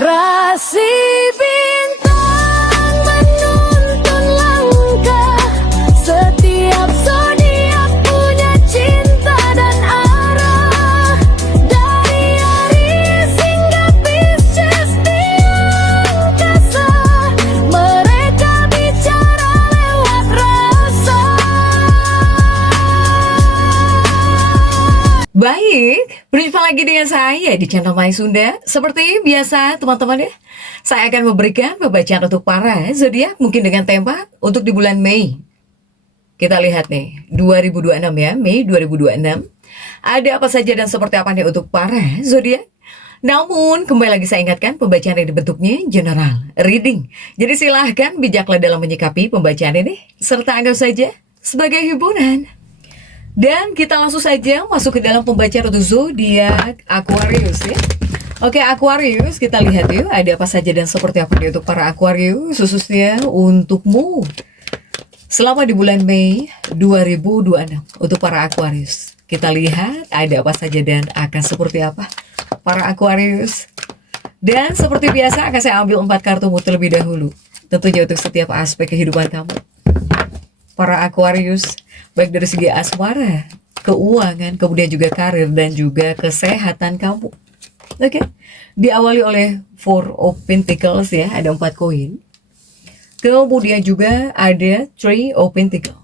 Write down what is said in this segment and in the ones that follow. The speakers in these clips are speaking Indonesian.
Rasi bintang menuntun langkah, setiap zodiak punya cinta dan arah. Dari Aries hingga Pisces di angkasa, mereka bicara lewat rasa. Baik, berjumpa lagi dengan saya di channel My Sunda. Seperti biasa teman-teman ya, saya akan memberikan pembacaan untuk para zodiak mungkin dengan tema untuk di bulan Mei. Kita lihat nih, 2026 ya, Mei 2026. Ada apa saja dan seperti apa nih untuk para zodiak? Namun, kembali lagi saya ingatkan, pembacaan ini bentuknya general, reading. Jadi silahkan bijaklah dalam menyikapi pembacaan ini, serta anggap saja sebagai hiburan. Dan kita langsung saja masuk ke dalam pembacaan untuk zodiak Aquarius ya. Oke, Aquarius, kita lihat yuk ada apa saja dan seperti apa nih untuk para Aquarius, khususnya untukmu selama di bulan Mei 2026 untuk para Aquarius. Kita lihat ada apa saja dan akan seperti apa para Aquarius. Dan seperti biasa akan saya ambil 4 kartumu terlebih dahulu, tentunya untuk setiap aspek kehidupan kamu para Aquarius, baik dari segi asmara, keuangan, kemudian juga karir dan juga kesehatan kamu. Oke, diawali oleh Four of Pentacles ya, ada 4 koin. Kemudian juga ada Three of Pentacles.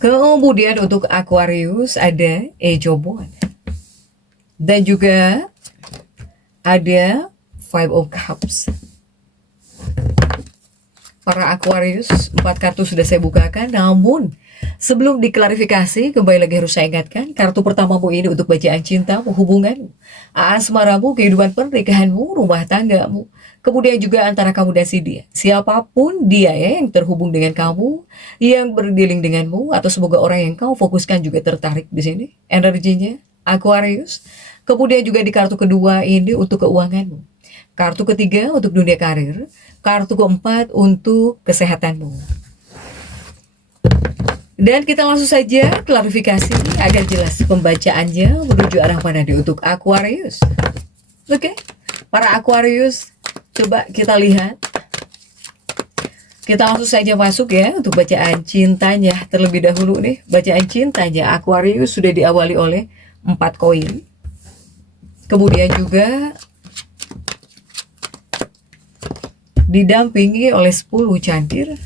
Kemudian untuk Aquarius ada Age of Wands. Dan juga ada Five of Cups. Para Aquarius, 4 kartu sudah saya bukakan, namun sebelum diklarifikasi, kembali lagi harus saya ingatkan, kartu pertamamu ini untuk bacaan cintamu, hubunganmu, asmaramu, kehidupan pernikahanmu, rumah tanggamu, kemudian juga antara kamu dan si dia. Siapapun dia ya yang terhubung dengan kamu, yang berdealing denganmu, atau semoga orang yang kau fokuskan juga tertarik di sini, energinya, Aquarius. Kemudian juga di kartu kedua ini untuk keuanganmu. Kartu ketiga untuk dunia karir, kartu keempat untuk kesehatanmu. Dan kita langsung saja klarifikasi agar jelas pembacaannya menuju arah mana nih untuk Aquarius. Oke, para Aquarius, coba kita lihat. Kita langsung saja masuk ya untuk bacaan cintanya terlebih dahulu nih. Bacaan cintanya Aquarius sudah diawali oleh 4 koin. Kemudian juga didampingi oleh 10 cangkir.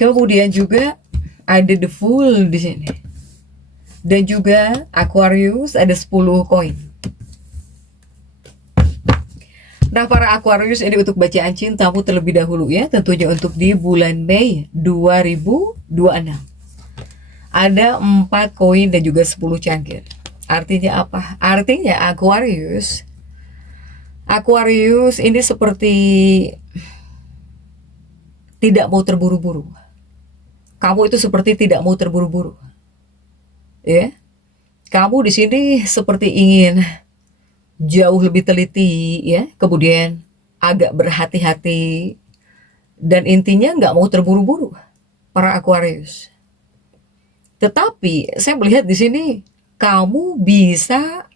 Kemudian juga ada the Fool di sini. Dan juga Aquarius ada 10 koin. Nah, para Aquarius ini untuk bacaan cintamu terlebih dahulu ya, tentunya untuk di bulan Mei 2026. Ada 4 koin dan juga 10 cangkir. Artinya apa? Artinya Aquarius ini seperti tidak mau terburu-buru. Kamu itu seperti tidak mau terburu-buru. Ya. Kamu di sini seperti ingin jauh lebih teliti ya, kemudian agak berhati-hati dan intinya nggak mau terburu-buru para Aquarius. Tetapi saya melihat di sini kamu bisa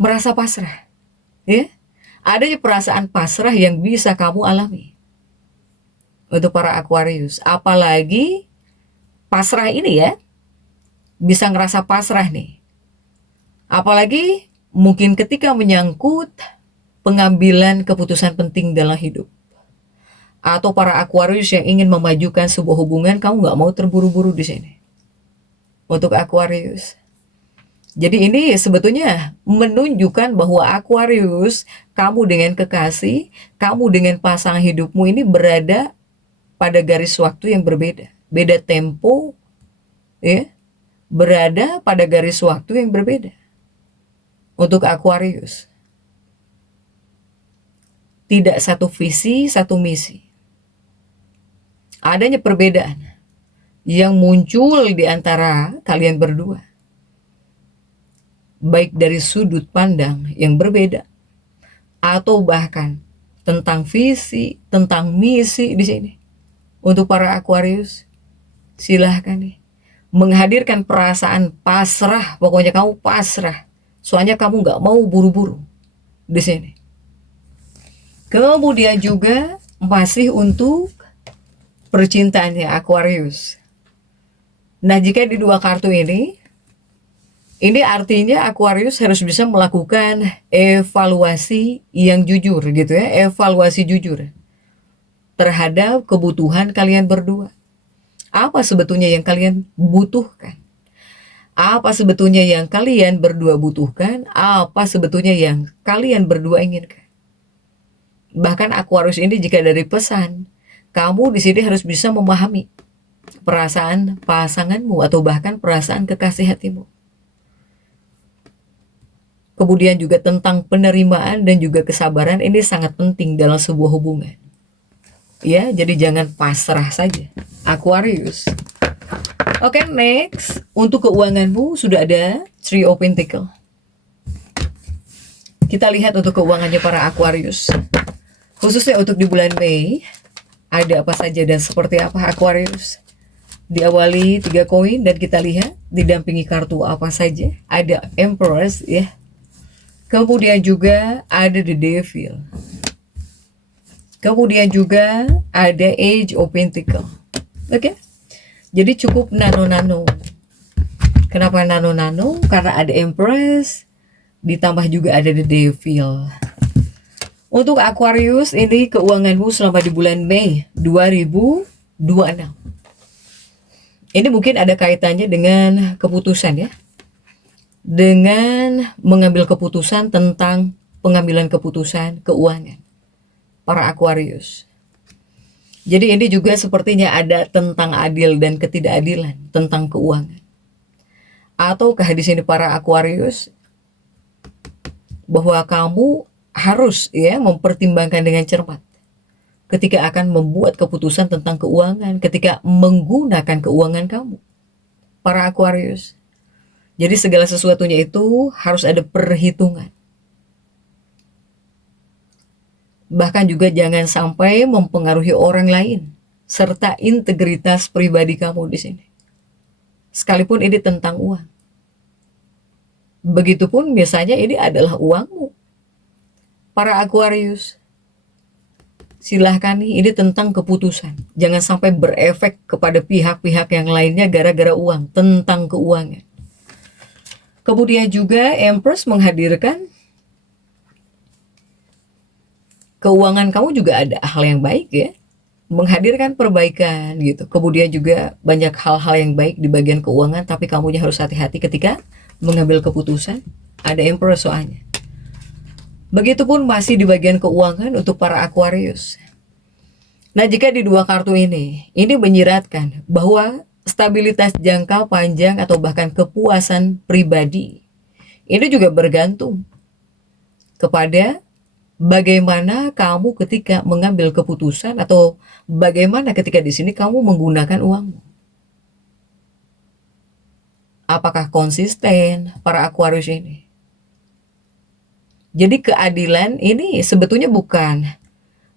merasa pasrah. Ya, adanya perasaan pasrah yang bisa kamu alami untuk para Aquarius. Apalagi pasrah ini ya, bisa ngerasa pasrah nih. Apalagi mungkin ketika menyangkut pengambilan keputusan penting dalam hidup. Atau para Aquarius yang ingin memajukan sebuah hubungan, kamu nggak mau terburu-buru di sini. Untuk Aquarius. Jadi ini sebetulnya menunjukkan bahwa Aquarius, kamu dengan kekasih, kamu dengan pasangan hidupmu ini berada pada garis waktu yang berbeda. Beda tempo, ya, berada pada garis waktu yang berbeda. Untuk Aquarius. Tidak satu visi, satu misi. Adanya perbedaan yang muncul di antara kalian berdua. Baik dari sudut pandang yang berbeda atau bahkan tentang visi, tentang misi di sini. Untuk para Aquarius, silahkan nih menghadirkan perasaan pasrah. Pokoknya kamu pasrah, soalnya kamu nggak mau buru-buru. di sini. Kemudian juga masih untuk percintaannya Aquarius. Nah, jika di dua kartu ini artinya Aquarius harus bisa melakukan evaluasi yang jujur gitu ya, evaluasi jujur terhadap kebutuhan kalian berdua. Apa sebetulnya yang kalian butuhkan? Apa sebetulnya yang kalian berdua butuhkan? Apa sebetulnya yang kalian berdua inginkan? Bahkan Aquarius ini jika dari pesan, kamu di sini harus bisa memahami perasaan pasanganmu atau bahkan perasaan kekasih hatimu. Kemudian juga tentang penerimaan dan juga kesabaran ini sangat penting dalam sebuah hubungan. Ya, jadi jangan pasrah saja. Aquarius. Oke, next. Untuk keuanganmu sudah ada Three of Pentacles. Kita lihat untuk keuangannya para Aquarius. Khususnya untuk di bulan Mei, ada apa saja dan seperti apa Aquarius. Diawali 3 koin dan kita lihat didampingi kartu apa saja. Ada Empress ya. Kemudian juga ada The Devil. Kemudian juga ada Age of Pentacles. Oke. Jadi cukup nano-nano. Kenapa nano-nano? Karena ada Empress, ditambah juga ada The Devil. Untuk Aquarius, ini keuanganmu selama di bulan Mei 2026. Ini mungkin ada kaitannya dengan keputusan ya. Dengan mengambil keputusan tentang pengambilan keputusan keuangan para Aquarius. Jadi ini juga sepertinya ada tentang adil dan ketidakadilan tentang keuangan. Ataukah di sini para Aquarius bahwa kamu harus ya mempertimbangkan dengan cermat ketika akan membuat keputusan tentang keuangan, ketika menggunakan keuangan kamu para Aquarius. Jadi segala sesuatunya itu harus ada perhitungan. Bahkan juga jangan sampai mempengaruhi orang lain serta integritas pribadi kamu di sini. Sekalipun ini tentang uang. Begitupun biasanya ini adalah uangmu. Para Aquarius, silahkan nih, ini tentang keputusan. Jangan sampai berefek kepada pihak-pihak yang lainnya gara-gara uang, tentang keuangan. Kemudian juga Empress menghadirkan keuangan kamu juga ada hal yang baik ya. Menghadirkan perbaikan gitu. Kemudian juga banyak hal-hal yang baik di bagian keuangan, tapi kamunya harus hati-hati ketika mengambil keputusan. Ada Empress soalnya. Begitupun masih di bagian keuangan untuk para Aquarius. Nah, jika di dua kartu ini menyiratkan bahwa stabilitas jangka panjang atau bahkan kepuasan pribadi ini juga bergantung kepada bagaimana kamu ketika mengambil keputusan atau bagaimana ketika di sini kamu menggunakan uangmu. Apakah konsisten para Aquarius ini? Jadi keadilan ini sebetulnya bukan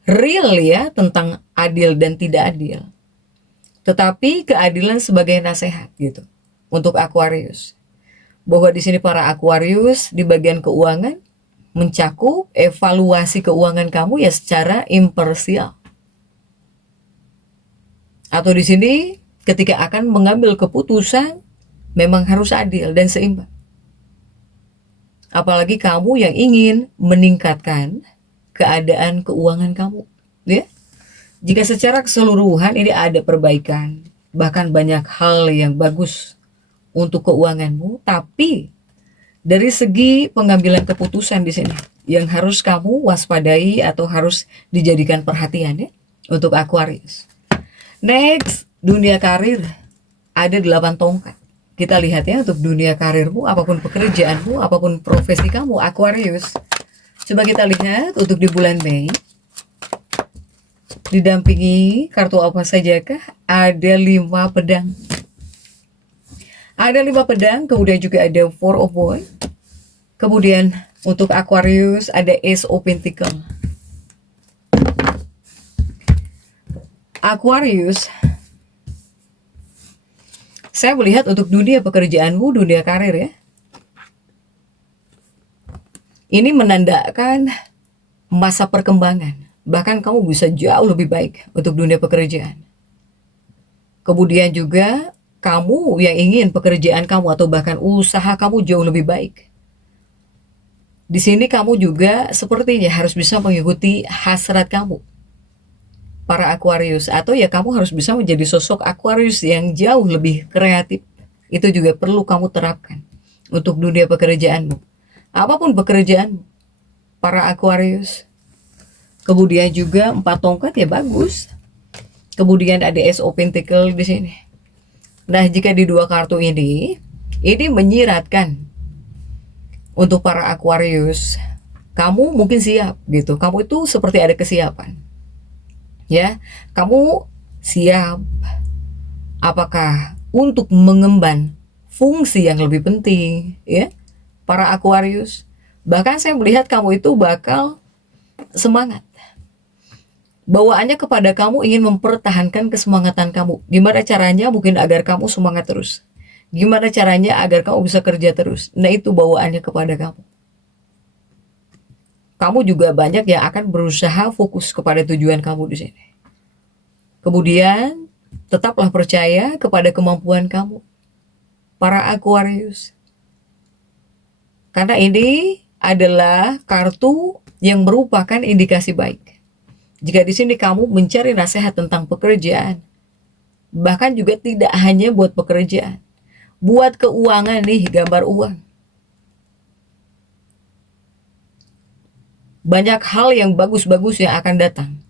real ya tentang adil dan tidak adil. Tetapi keadilan sebagai nasihat gitu untuk Aquarius. Bahwa di sini para Aquarius di bagian keuangan mencakup evaluasi keuangan kamu ya secara imparsial. Atau di sini ketika akan mengambil keputusan memang harus adil dan seimbang. Apalagi kamu yang ingin meningkatkan keadaan keuangan kamu, ya. Jika secara keseluruhan ini ada perbaikan, bahkan banyak hal yang bagus untuk keuanganmu, tapi dari segi pengambilan keputusan di sini yang harus kamu waspadai atau harus dijadikan perhatian ya untuk Aquarius. Next, dunia karir ada 8 tongkat. Kita lihat ya untuk dunia karirmu, apapun pekerjaanmu, apapun profesi kamu Aquarius. Coba kita lihat untuk di bulan Mei. Didampingi kartu apa sajakah? Ada 5 pedang. Ada 5 pedang, kemudian juga ada Four of Wands. Kemudian untuk Aquarius ada Ace of Pentacles. Aquarius, saya melihat untuk dunia pekerjaanmu, dunia karir ya. Ini menandakan masa perkembangan. Bahkan kamu bisa jauh lebih baik untuk dunia pekerjaan. Kemudian juga kamu yang ingin pekerjaan kamu atau bahkan usaha kamu jauh lebih baik. Di sini kamu juga sepertinya harus bisa mengikuti hasrat kamu, para Aquarius, atau ya kamu harus bisa menjadi sosok Aquarius yang jauh lebih kreatif. Itu juga perlu kamu terapkan untuk dunia pekerjaanmu. Apapun pekerjaanmu, para Aquarius. Kemudian juga 4 tongkat ya bagus. Kemudian ada Ace of Pentacle di sini. Nah, jika di 2 kartu ini menyiratkan untuk para Aquarius, kamu mungkin siap gitu. Kamu itu seperti ada kesiapan. Ya, kamu siap apakah untuk mengemban fungsi yang lebih penting, ya, para Aquarius. Bahkan saya melihat kamu itu bakal semangat. Bawaannya kepada kamu ingin mempertahankan kesemangatan kamu. Gimana caranya mungkin agar kamu semangat terus? Gimana caranya agar kamu bisa kerja terus? Nah, itu bawaannya kepada kamu. Kamu juga banyak yang akan berusaha fokus kepada tujuan kamu di sini. Kemudian, tetaplah percaya kepada kemampuan kamu, para Aquarius. Karena ini adalah kartu yang merupakan indikasi baik. Jika di sini kamu mencari nasihat tentang pekerjaan, bahkan juga tidak hanya buat pekerjaan, buat keuangan nih, gambar uang. Banyak hal yang bagus-bagus yang akan datang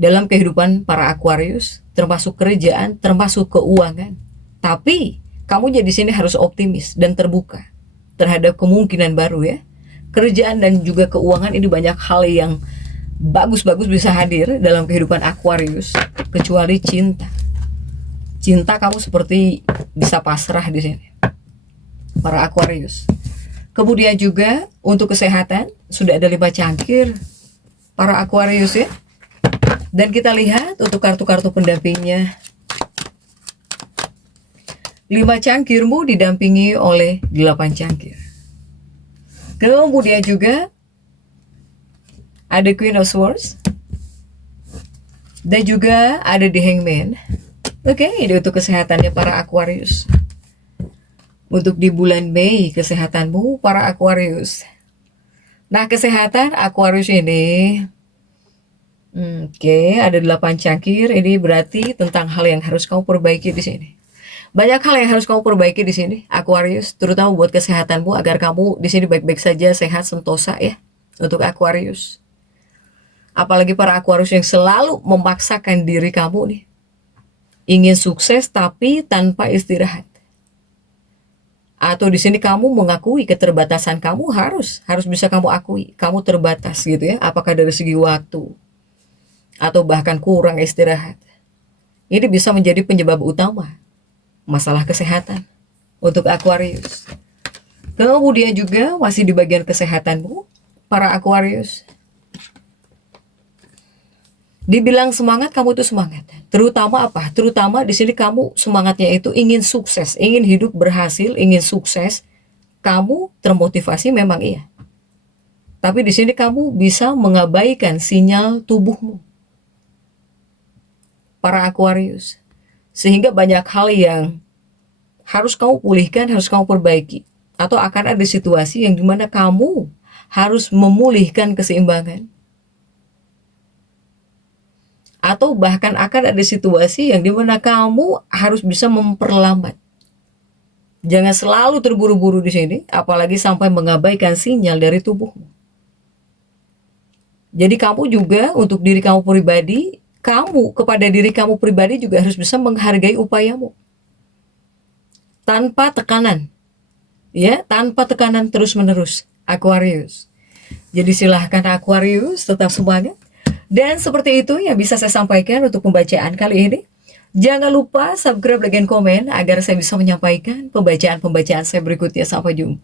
dalam kehidupan para Aquarius, termasuk kerjaan, termasuk keuangan. Tapi kamu jadi sini harus optimis dan terbuka terhadap kemungkinan baru ya. Kerjaan dan juga keuangan ini banyak hal yang bagus-bagus bisa hadir dalam kehidupan Aquarius, kecuali cinta. Cinta kamu seperti bisa pasrah di sini, para Aquarius. Kemudian juga untuk kesehatan sudah ada 5 cangkir, para Aquarius ya. Dan kita lihat untuk kartu-kartu pendampingnya. 5 cangkirmu didampingi oleh 8 cangkir. Kemudian juga ada Queen of Swords. Dan juga ada The Hangman. Oke, ini untuk kesehatannya para Aquarius. Untuk di bulan Mei, kesehatanmu para Aquarius. Nah, kesehatan Aquarius ini, oke, ada 8 cangkir. Ini berarti tentang hal yang harus kamu perbaiki di sini. Banyak hal yang harus kamu perbaiki di sini, Aquarius, terutama buat kesehatanmu agar kamu di sini baik-baik saja, sehat, sentosa ya, untuk Aquarius. Apalagi para Aquarius yang selalu memaksakan diri kamu nih, ingin sukses tapi tanpa istirahat. Atau di sini kamu mengakui keterbatasan kamu, harus bisa kamu akui, kamu terbatas gitu ya, apakah dari segi waktu atau bahkan kurang istirahat. Ini bisa menjadi penyebab utama masalah kesehatan untuk Aquarius. Kemudian juga masih di bagian kesehatanmu, para Aquarius. Dibilang semangat, kamu itu semangat. Terutama apa? Terutama di sini kamu semangatnya itu ingin sukses, ingin hidup berhasil, ingin sukses. Kamu termotivasi memang iya. Tapi di sini kamu bisa mengabaikan sinyal tubuhmu, para Aquarius. Sehingga banyak hal yang harus kamu pulihkan, harus kamu perbaiki. Atau akan ada situasi yang dimana kamu harus memulihkan keseimbangan. Atau bahkan akan ada situasi yang dimana kamu harus bisa memperlambat. Jangan selalu terburu-buru di sini, apalagi sampai mengabaikan sinyal dari tubuhmu. Jadi kamu juga untuk diri kamu pribadi, kepada diri kamu pribadi juga harus bisa menghargai upayamu. Tanpa tekanan. Ya, tanpa tekanan terus-menerus, Aquarius. Jadi silahkan Aquarius tetap semangat. Dan seperti itu yang bisa saya sampaikan untuk pembacaan kali ini. Jangan lupa subscribe, like, dan komen agar saya bisa menyampaikan pembacaan-pembacaan saya berikutnya. Sampai jumpa.